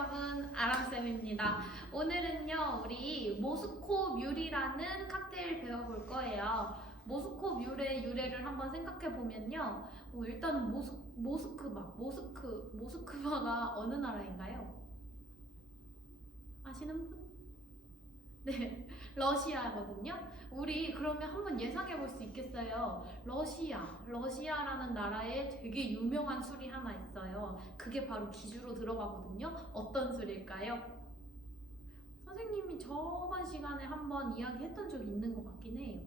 여러분, 아람쌤입니다. 오늘은요, 우리 모스코 뮬이라는 칵테일 배워볼 거예요. 모스코 뮬의 유래를 한번 생각해보면요. 일단은 모스크바가 어느 나라인가요? 아시는 분? 네, 러시아거든요. 우리 그러면 한번 예상해 볼 수 있겠어요. 러시아라는 나라에 되게 유명한 술이 하나 있어요. 그게 바로 기주로 들어가거든요. 어떤 술일까요? 선생님이 저번 시간에 한번 이야기했던 적이 있는 것 같긴 해요.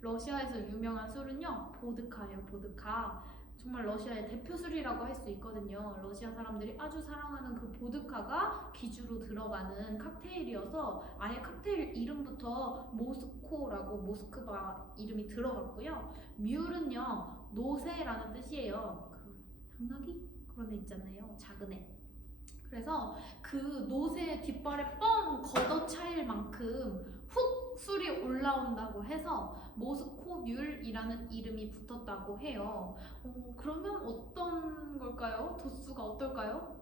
러시아에서 유명한 술은요, 보드카예요. 보드카. 정말 러시아의 대표 술이라고 할 수 있거든요. 러시아 사람들이 아주 사랑하는 그 보드카가 기주로 들어가는 칵테일이어서 아예 칵테일 이름부터 모스코라고 모스크바 이름이 들어갔고요. 뮬은요, 노새라는 뜻이에요. 그 당나귀? 그런 애 있잖아요. 작은 애. 그래서 그 노새의 뒷발에 뻥 걷어차일 만큼 훅 술이 올라온다고 해서 모스코뮬이라는 이름이 붙었다고 해요. 그러면 어떤 걸까요? 도수가 어떨까요?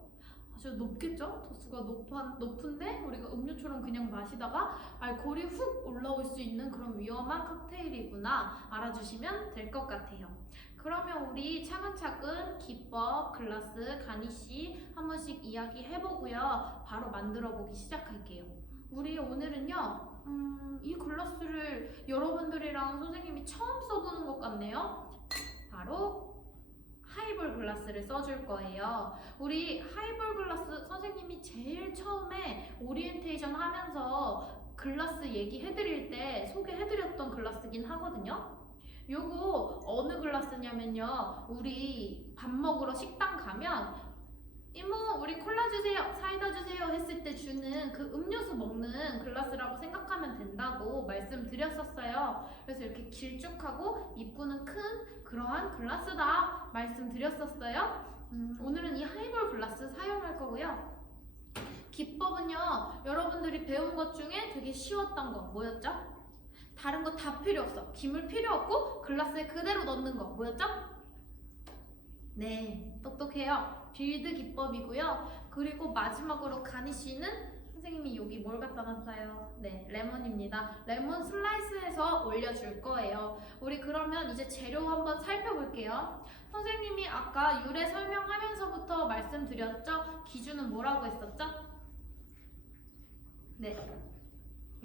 아주 높겠죠? 도수가 높은데 우리가 음료처럼 그냥 마시다가 알코올이 훅 올라올 수 있는 그런 위험한 칵테일이구나 알아주시면 될 것 같아요. 그러면 우리 차근차근 기법, 글라스, 가니쉬 한 번씩 이야기해보고요. 바로 만들어보기 시작할게요. 우리 오늘은요. 이 글라스를 여러분들이랑 선생님이 처음 써보는 것 같네요. 바로 하이볼 글라스를 써줄 거예요. 우리 하이볼 글라스 선생님이 제일 처음에 오리엔테이션 하면서 글라스 얘기해드릴 때 소개해드렸던 글라스긴 하거든요. 요거 어느 글라스냐면요. 우리 밥 먹으러 식당 가면 이모 우리 콜라 주세요, 사이다 주세요 했을 때 주는 그 음료수 먹는 글라스라고 생각하면 된다고 말씀드렸었어요. 그래서 이렇게 길쭉하고 입구는 큰 그러한 글라스다 말씀드렸었어요. 오늘은 이 하이볼 글라스 사용할 거고요. 기법은요, 여러분들이 배운 것 중에 되게 쉬웠던 거 뭐였죠? 다른 거 다 필요 없어. 기물 필요 없고 글라스에 그대로 넣는 거 뭐였죠? 네, 똑똑해요. 빌드 기법이고요. 그리고 마지막으로 가니쉬는 선생님이 여기 뭘 갖다 놨어요? 네, 레몬입니다. 레몬 슬라이스해서 올려줄 거예요. 우리 그러면 이제 재료 한번 살펴볼게요. 선생님이 아까 유래 설명하면서부터 말씀드렸죠? 기준은 뭐라고 했었죠? 네.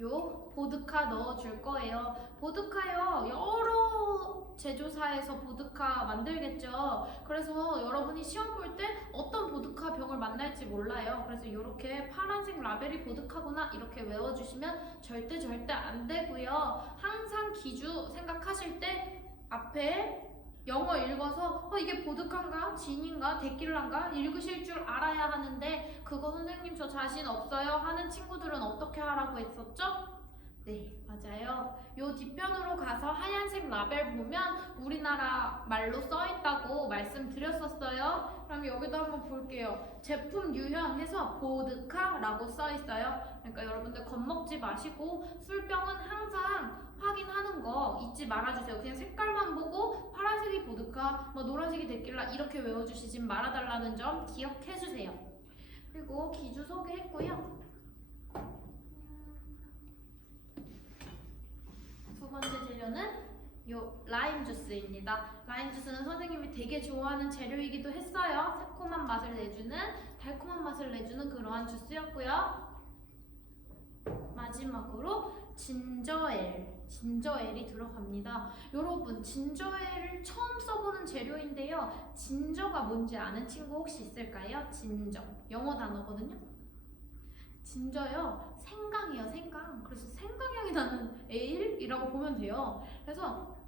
요 보드카 넣어줄 거예요. 보드카요, 여러 제조사에서 보드카 만들겠죠. 그래서 여러분이 시험 볼 때 어떤 보드카 병을 만날지 몰라요. 그래서 이렇게 파란색 라벨이 보드카구나 이렇게 외워주시면 절대 안 되고요. 항상 기주 생각하실 때 앞에 영어 읽어서 이게 보드카인가? 진인가? 데킬라인가? 읽으실 줄 알아야 하는데 그거 선생님 저 자신 없어요 하는 친구들은 어떻게 하라고 했었죠? 네, 맞아요. 요 뒤편으로 가서 하얀색 라벨 보면 우리나라 말로 써있다고 말씀드렸었어요. 그럼 여기도 한번 볼게요. 제품 유형 해서 보드카라고 써있어요. 그러니까 여러분들 겁먹지 마시고 술병은 항상 확인하는 거 잊지 말아주세요. 그냥 색깔만 보고 파란색이 보드카, 노란색이 데킬라 이렇게 외워주시지 말아달라는 점 기억해주세요. 그리고 기주 소개했고요. 두 번째 재료는 요 라임 주스입니다. 라임 주스는 선생님이 되게 좋아하는 재료이기도 했어요. 새콤한 맛을 내주는, 달콤한 맛을 내주는 그러한 주스였고요. 마지막으로 진저엘이 들어갑니다. 여러분, 진저엘을 처음 써보는 재료인데요. 진저가 뭔지 아는 친구 혹시 있을까요? 진저, 영어 단어거든요. 진저요, 생강이에요. 생강. 그래서 생강향이 나는 에일이라고 보면 돼요. 그래서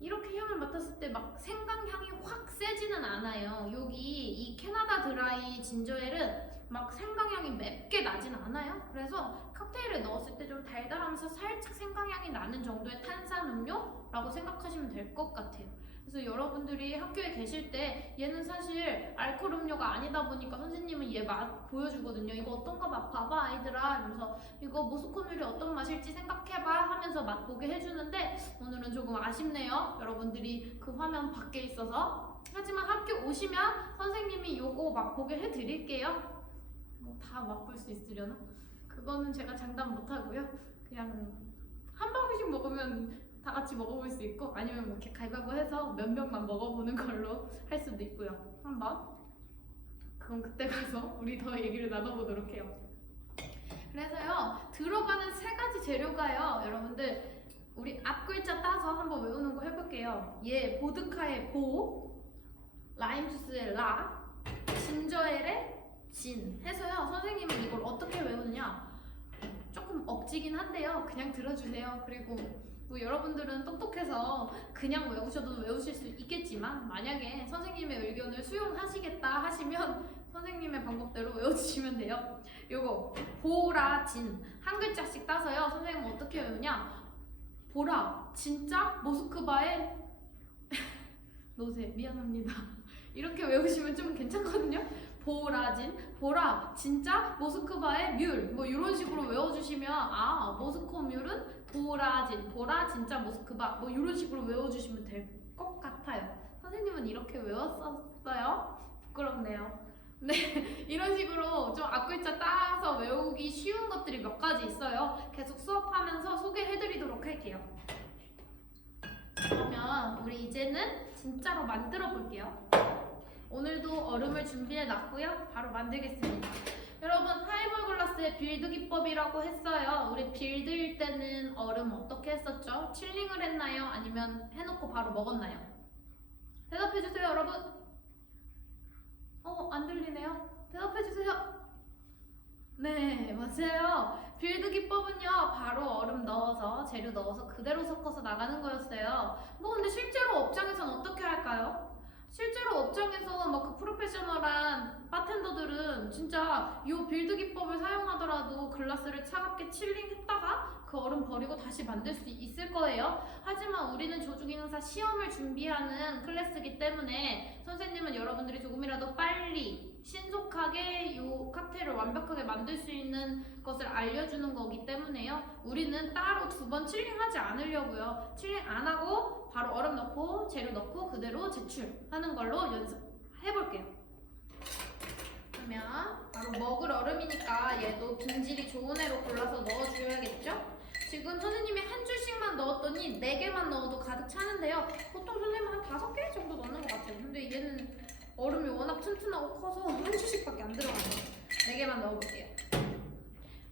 이렇게 향을 맡았을 때 막 생강향이 확 세지는 않아요. 여기 이 캐나다 드라이 진저엘은 막 생강향이 맵게 나진 않아요. 그래서 칵테일에 넣었을 때 좀 달달하면서 살짝 생강향이 나는 정도의 탄산음료라고 생각하시면 될 것 같아요. 그래서 여러분들이 학교에 계실 때 얘는 사실 알코올 음료가 아니다 보니까 선생님은 얘 맛 보여주거든요. 이거 어떤가 맛 봐봐 아이들아 이러면서 이거 모스코뮬이 어떤 맛일지 생각해봐 하면서 맛 보게 해주는데 오늘은 조금 아쉽네요. 여러분들이 그 화면 밖에 있어서. 하지만 학교 오시면 선생님이 요거 맛보게 해드릴게요. 뭐다 맛볼 수 있으려나? 그거는 제가 장담 못하고요. 그냥 한 방울씩 먹으면 다 같이 먹어볼 수 있고, 아니면 뭐 이렇게 가위바위보 해서 몇 명만 먹어보는 걸로 할 수도 있고요. 한번 그럼 그때 가서 우리 더 얘기를 나눠보도록 해요. 그래서요, 들어가는 세 가지 재료가요, 여러분들 우리 앞 글자 따서 한번 외우는 거 해볼게요. 얘 보드카의 보, 라임 주스의 라, 진저엘의 진 해서요, 선생님은 이걸 어떻게 외우느냐, 조금 억지긴 한데요, 그냥 들어주세요. 그리고 뭐 여러분들은 똑똑해서 그냥 외우셔도 외우실 수 있겠지만, 만약에 선생님의 의견을 수용하시겠다 하시면 선생님의 방법대로 외워주시면 돼요. 요거 보라 진 한 글자씩 따서요, 선생님은 어떻게 외우냐, 보라 진짜 모스크바의 노세, 미안합니다. 이렇게 외우시면 좀 괜찮거든요. 보라진, 보라 진짜 모스크바의 뮬, 뭐 이런 식으로 외워주시면, 아 모스코 뮬은 보라진, 보라 진짜 모스크바, 뭐 이런 식으로 외워주시면 될 것 같아요. 선생님은 이렇게 외웠었어요? 부끄럽네요. 네, 이런 식으로 좀 앞글자 따서 외우기 쉬운 것들이 몇 가지 있어요. 계속 수업하면서 소개해드리도록 할게요. 그러면 우리 이제는 진짜로 만들어 볼게요. 오늘도 얼음을 준비해 놨고요. 바로 만들겠습니다. 여러분, 하이볼 글라스의 빌드 기법이라고 했어요. 우리 빌드일 때는 얼음 어떻게 했었죠? 칠링을 했나요? 아니면 해놓고 바로 먹었나요? 대답해주세요, 여러분. 안 들리네요. 대답해주세요. 네, 맞아요. 빌드 기법은요, 바로 얼음 넣어서, 재료 넣어서 그대로 섞어서 나가는 거였어요. 뭐 근데 실제로 업장에서는 어떻게 할까요? 실제로 업장에서 막 그 프로페셔널한 바텐더들은 진짜 이 빌드 기법을 사용하더라도 글라스를 차갑게 칠링했다가 그 얼음 버리고 다시 만들 수 있을 거예요. 하지만 우리는 조중행사 시험을 준비하는 클래스이기 때문에 선생님은 여러분들이 조금이라도 빨리 신속하게 이 칵테일을 완벽하게 만들 수 있는 것을 알려주는 거기 때문에요, 우리는 따로 두 번 칠링하지 않으려고요. 칠링 안 하고 바로 얼음 넣고 재료 넣고 그대로 제출하는 걸로 연습해볼게요. 그러면 바로 먹을 얼음이니까 얘도 빈질이 좋은 애로 골라서 넣어줘야겠죠? 지금 선생님이 한 줄씩만 넣었더니 4개만 넣어도 가득 차는데요, 보통 선생님은 한 5개 정도 넣는 것 같아요. 근데 얘는 얼음이 워낙 튼튼하고 커서 한 줄씩밖에 안 들어가네요. 4개만 넣어볼게요.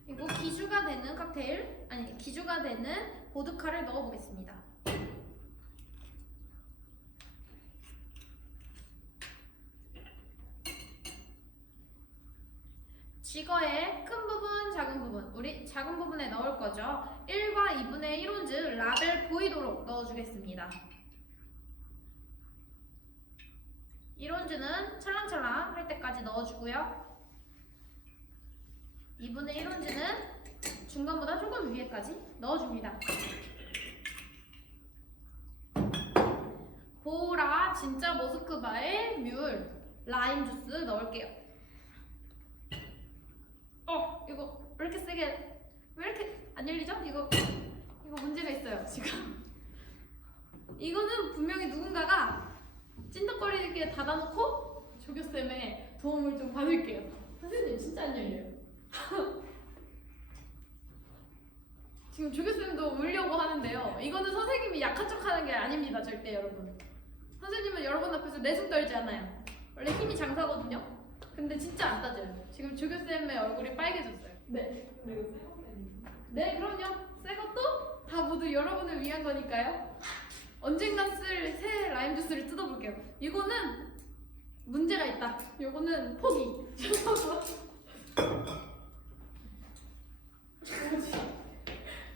그리고 기주가 되는 칵테일, 아니 기주가 되는 보드카를 넣어보겠습니다. 지거의 큰 부분, 작은 부분, 우리 작은 부분에 넣을 거죠. 1과 2분의 1온즈 라벨 보이도록 넣어주겠습니다. 1온즈는 찰랑찰랑 할 때까지 넣어주고요. 2분의 1온즈는 중간보다 조금 위에까지 넣어줍니다. 보라 진짜 모스크바의 뮬 라임 주스 넣을게요. 이거 왜 이렇게 세게, 왜 이렇게 안 열리죠? 이거 문제가 있어요 지금. 이거는 분명히 누군가가 찐득거리게 닫아놓고 조교쌤의 도움을 좀 받을게요. 선생님 진짜 안 열려요. 지금 조교쌤도 울려고 하는데요, 이거는 선생님이 약한 척 하는 게 아닙니다, 절대. 여러분, 선생님은 여러분 앞에서 내숭 떨지 않아요. 원래 힘이 장사거든요. 근데 진짜 안 따져요. 지금 조교쌤의 얼굴이 빨개졌어요. 네. 네, 그럼요. 새 것도 다 모두 여러분을 위한 거니까요. 언젠가 쓸 새 라임 주스를 뜯어볼게요. 이거는 문제가 있다. 이거는 포기.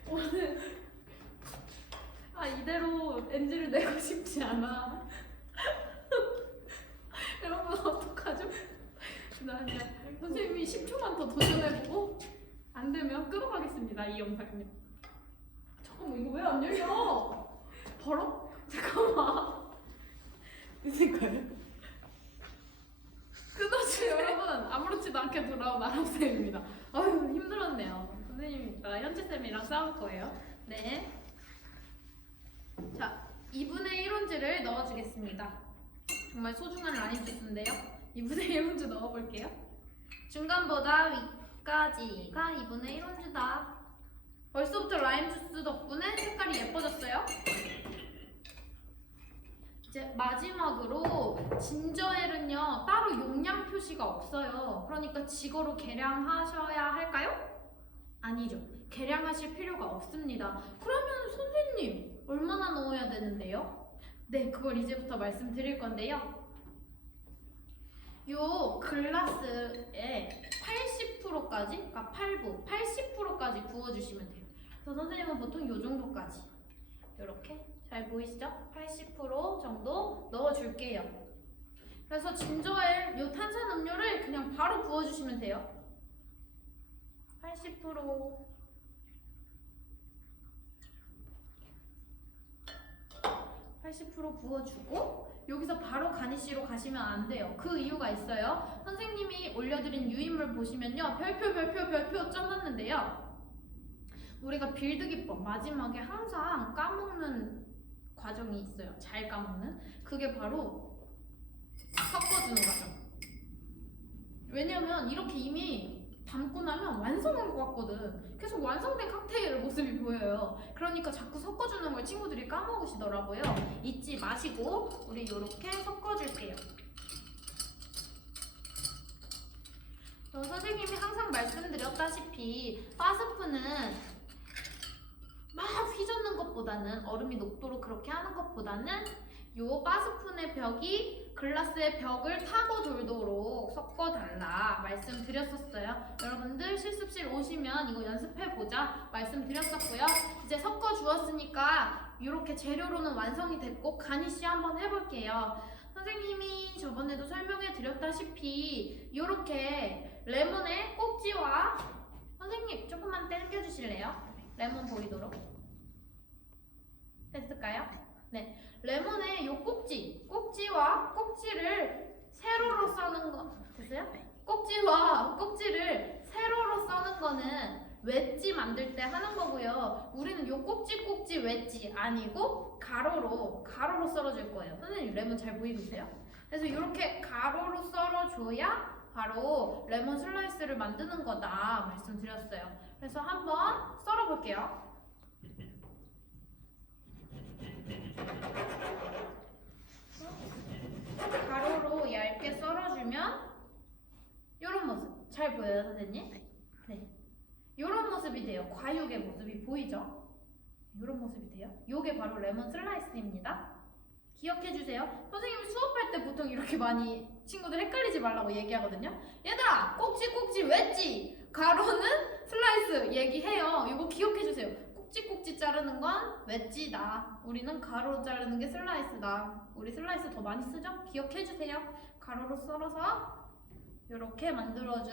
오늘 이대로 NG를 내고 싶지 않아. 여러분 어떡하죠? 나 선생님이 10초만 더 도전해보고 안 되면 끊어가겠습니다, 이 영상은요. 잠깐만, 이거 왜 안 열려? 바로? 잠깐만. 그니까요. 끊어주세요. 여러분, 아무렇지도 않게 돌아온 아람쌤입니다. 아유, 힘들었네요. 선생님이니까 현지쌤이랑 싸울 거예요. 네. 자, 2분의 1온즈를 넣어주겠습니다. 정말 소중한 라임 주스인데요. 2분의 1온즈 넣어볼게요. 중간보다 위까지가 2분의 1온즈다. 벌써부터 라임 주스 덕분에 색깔이 예뻐졌어요. 이제 마지막으로 진저엘은요 따로 용량 표시가 없어요. 그러니까 지거로 계량하셔야 할까요? 아니죠. 계량하실 필요가 없습니다. 그러면 선생님 얼마나 넣어야 되는데요? 네, 그걸 이제부터 말씀드릴 건데요. 요 글라스에 80%까지, 그러니까 8부, 80%까지 부어주시면 돼요. 그래서 선생님은 보통 요 정도까지 이렇게 잘 보이시죠? 80% 정도 넣어줄게요. 그래서 진저엘 요 탄산음료를 그냥 바로 부어주시면 돼요. 80% 80% 부어주고 여기서 바로 가니쉬로 가시면 안 돼요. 그 이유가 있어요. 선생님이 올려드린 유인물 보시면요. 별표 써놨는데요. 우리가 빌드 기법 마지막에 항상 까먹는 과정이 있어요. 잘 까먹는. 그게 바로 섞어주는 과정. 왜냐면 이렇게 이미 담고 나면 완성한 것 같거든. 계속 완성된 칵테일 모습이 보여요. 그러니까 자꾸 섞어주는 걸 친구들이 까먹으시더라고요. 잊지 마시고 우리 이렇게 섞어줄게요. 선생님이 항상 말씀드렸다시피 바스프는 막 휘젓는 것보다는 얼음이 녹도록 그렇게 하는 것보다는 요 바스푼의 벽이 글라스의 벽을 타고 돌도록 섞어달라 말씀드렸었어요. 여러분들 실습실 오시면 이거 연습해보자 말씀드렸었고요. 이제 섞어주었으니까 이렇게 재료로는 완성이 됐고 가니쉬 한번 해볼게요. 선생님이 저번에도 설명해드렸다시피 이렇게 레몬의 꼭지와 선생님 조금만 당겨주실래요? 레몬 보이도록 됐을까요? 네, 레몬의 요 꼭지와 꼭지를 세로로 써는 거 됐어요? 꼭지와 꼭지를 세로로 써는 거는 웨지 만들 때 하는 거고요. 우리는 요 꼭지 웨지 아니고 가로로 썰어줄 거예요. 선생님 레몬 잘 보이고 있어요? 그래서 이렇게 가로로 썰어줘야 바로 레몬 슬라이스를 만드는 거다 말씀드렸어요. 그래서 한번 썰어볼게요. 가로로 얇게 썰어주면 이런 모습 잘 보여요 선생님? 네, 이런 모습이 돼요. 과육의 모습이 보이죠? 이런 모습이 돼요. 이게 바로 레몬 슬라이스입니다. 기억해주세요. 선생님이 수업할 때 보통 이렇게 많이 친구들 헷갈리지 말라고 얘기하거든요. 얘들아 꼭지 웨지 가로는 슬라이스 얘기해요. 이거 기억해주세요. 꼭지 자르는 건 웨지다. 우리는 가로 자르는 게 슬라이스다. 우리 슬라이스 더 많이 쓰죠? 기억해주세요. 가로로 썰어서 이렇게 만들어준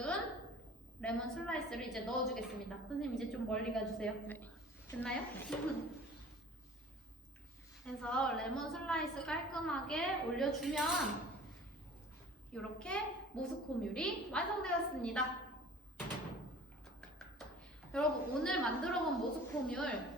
레몬 슬라이스를 이제 넣어주겠습니다. 선생님 이제 좀 멀리 가주세요. 됐나요? 그래서 레몬 슬라이스 깔끔하게 올려주면 이렇게 모스코뮬이 완성되었습니다. 여러분 오늘 만들어본 모스코뮬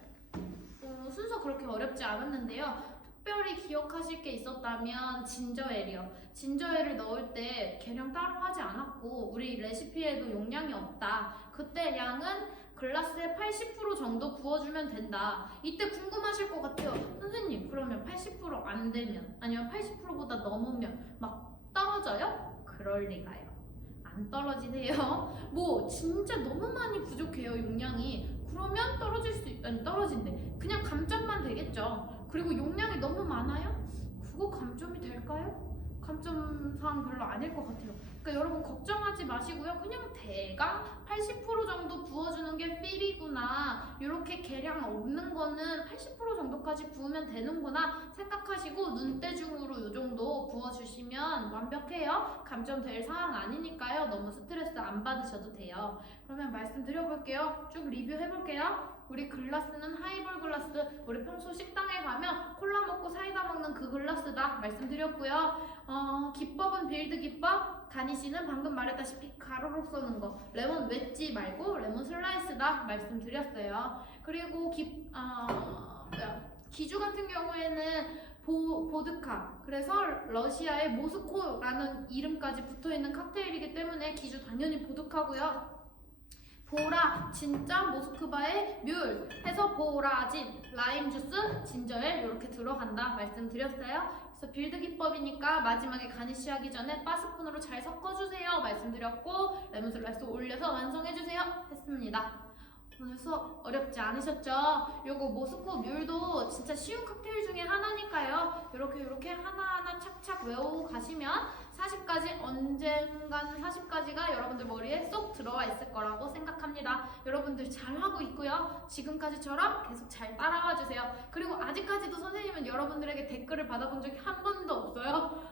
순서 그렇게 어렵지 않았는데요. 특별히 기억하실 게 있었다면 진저엘이요. 진저엘을 넣을 때 계량 따로 하지 않았고 우리 레시피에도 용량이 없다. 그때 양은 글라스에 80% 정도 부어주면 된다. 이때 궁금하실 것 같아요. 선생님 그러면 80% 안 되면 아니면 80%보다 넘으면 막 떨어져요? 그럴 리가요. 안 떨어지세요. 뭐 진짜 너무 많이 부족해요 용량이. 그러면 떨어진대. 그냥 감점만 되겠죠. 그리고 용량이 너무 많아요? 그거 감점이 될까요? 감점상 별로 아닐 것 같아요. 그러니까 여러분 걱정하지 마시고요. 그냥 대강 80% 정도 부어주는 게 필이구나. 이렇게 계량 없는 거는 80% 정도까지 부으면 되는구나 생각하시고 눈대중으로 이 정도 부어주시면 완벽해요. 감점될 상황 아니니까요. 너무 스트레스 안 받으셔도 돼요. 그러면 말씀드려볼게요. 쭉 리뷰해볼게요. 우리 글라스는 하이볼 글라스, 우리 평소 식당에 가면 콜라 먹고 사이다 먹는 그 글라스다 말씀드렸고요. 기법은 빌드 기법, 가니쉬는 방금 말했다시피 가로로 써는 거, 레몬 웨지 말고 레몬 슬라이스다 말씀드렸어요. 그리고 기주 같은 경우에는 보드카. 그래서 러시아의 모스코라는 이름까지 붙어있는 칵테일이기 때문에 기주 당연히 보드카고요. 보라, 진짜 모스크바의 뮬 해서 보라진, 라임 주스, 진저엘 이렇게 들어간다 말씀드렸어요. 그래서 빌드 기법이니까 마지막에 가니쉬 하기 전에 바스푼으로 잘 섞어주세요 말씀드렸고, 레몬 슬라이스 올려서 완성해주세요 했습니다. 오늘 수업 어렵지 않으셨죠? 요거 모스코 뮬도 진짜 쉬운 칵테일 중에 하나니까요. 이렇게 하나하나 착착 외우고 가시면 40까지 언젠간 40까지가 여러분들 머리에 쏙 들어와 있을 거라고 생각합니다. 여러분들 잘하고 있고요. 지금까지처럼 계속 잘 따라와 주세요. 그리고 아직까지도 선생님은 여러분들에게 댓글을 받아본 적이 한 번도 없어요.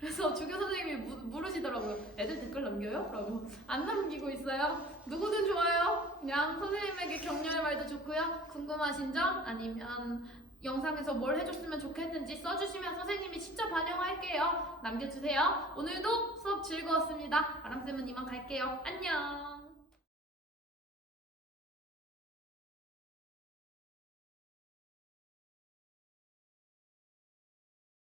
그래서 주교 선생님이 물으시더라고요. 애들 댓글 남겨요? 라고. 안 남기고 있어요. 누구든 좋아요. 그냥 선생님에게 격려의 말도 좋고요. 궁금하신 점 아니면 영상에서 뭘 해줬으면 좋겠는지 써주시면 선생님이 진짜 반영할게요. 남겨주세요. 오늘도 수업 즐거웠습니다. 아람쌤은 이만 갈게요. 안녕.